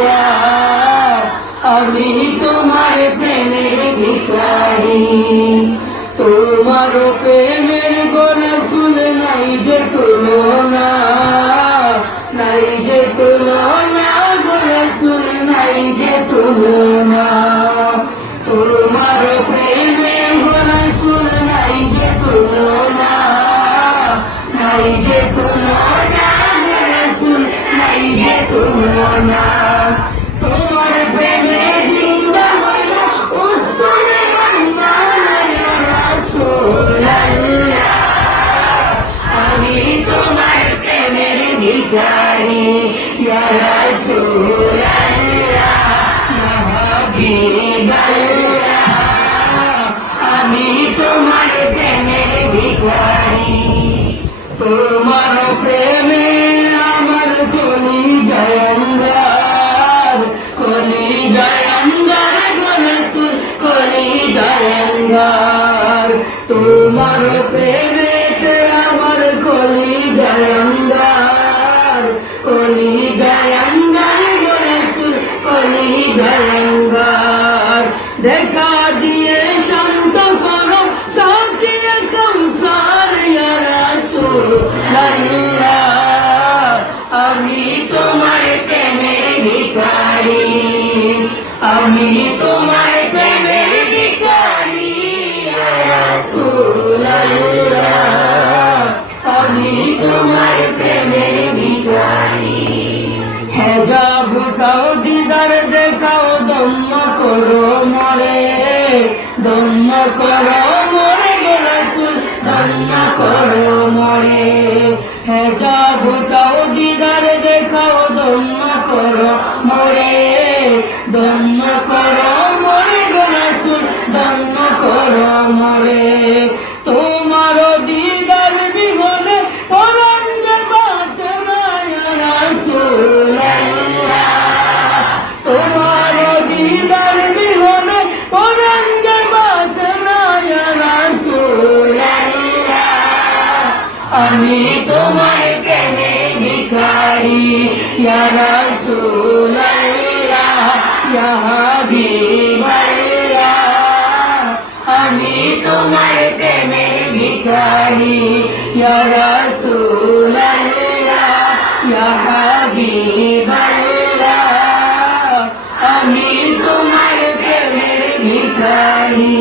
রাসূলুল্লাহ আমি তোমার প্রেমের ভিখারি তোমার প্রেমের গো রাসূল নাই যে তুলনা নাই যে তুলনা গো রাসূল নাই যে তুলনা তোমার প্রেমের গো রাসূল নাই যে তুলনা নাই যে তুলনা গো রাসূল নাই যে তুলনা তোমার প্রেমে জিন্দা হইল উসুলে বান্দা ইয়া রাসূলুল্লাহ আমি তোমার প্রেমের ভিখারি ইয়া রাসূলুল্লাহ ইয়া হাবিবাল্লাহ আমি তোমার প্রেমের ভিখারি তোমার প্রেমে আমার কলিজায় অঙ্গার কলিজায় অঙ্গার গো রাসূল কলিজায় অঙ্গার তোমার প্রেমেতে আমার কলিজায় অঙ্গার কলিজায় অঙ্গার গো রাসূল কলিজায় অঙ্গার দেখা দিয়ে শান্ত করো সাকিয়ে কাউসার ইয়া রাসূলুল্লাহ আমি তোমার প্রেমের ভিখারি আমি তোমার প্রেমের ভিখারি ইয়া রাসূলুল্লাহ আমি তোমার প্রেমের ভিখারি হেজাব উঠাও দিদার দেখাও দম্ম করো মরে দম্ম করো মরে গো রাসূল দম্ম করো মরে হেজাব উঠাও দিদার দেখাও দম্ম করো মরে দম্ম করো মরে গো রাসূল দম্ম করো মরে তোমার দিদার বিহনে পরাঙ্গে বাঁচে না ইয়া রাসূলুল্লাহ তোমার দিদার বিহনে পরাঙ্গে বাঁচে না ইয়া রাসূলুল্লাহ আমি তোমার প্রেমে ভিখারি ইয়া রাসূলুল্লাহ ইয়া হাবিবাল্লাহ আমি তোমার প্রেমে ভিখারি ইয়া রাসূলুল্লাহ ইয়া হাবিবাল্লাহ আমি তোমার প্রেমে ভিখারি